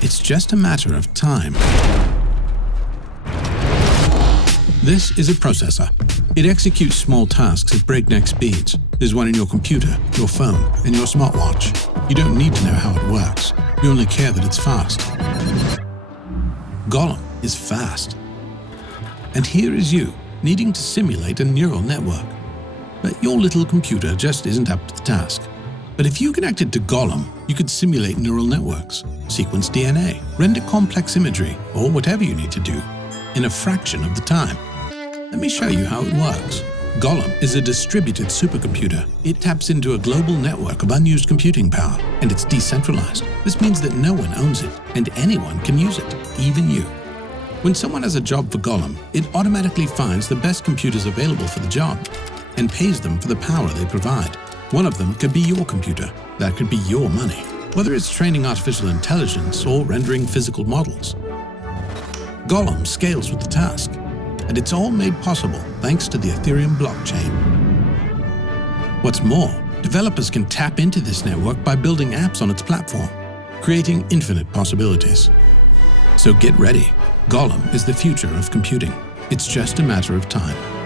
It's just a matter of time. This is a processor. It executes small tasks at breakneck speeds. There's one in your computer, your phone, and your smartwatch. You don't need to know how it works. You only care that it's fast. Golem is fast. And here is you, needing to simulate a neural network. But your little computer just isn't up to the task. But if you connected to Golem, you could simulate neural networks, sequence DNA, render complex imagery, or whatever you need to do, in a fraction of the time. Let me show you how it works. Golem is a distributed supercomputer. It taps into a global network of unused computing power, and it's decentralized. This means that no one owns it, and anyone can use it, even you. When someone has a job for Golem, it automatically finds the best computers available for the job and pays them for the power they provide. One of them could be your computer. That could be your money, whether it's training artificial intelligence or rendering physical models. Golem scales with the task, and it's all made possible thanks to the Ethereum blockchain. What's more, developers can tap into this network by building apps on its platform, creating infinite possibilities. So get ready. Golem is the future of computing. It's just a matter of time.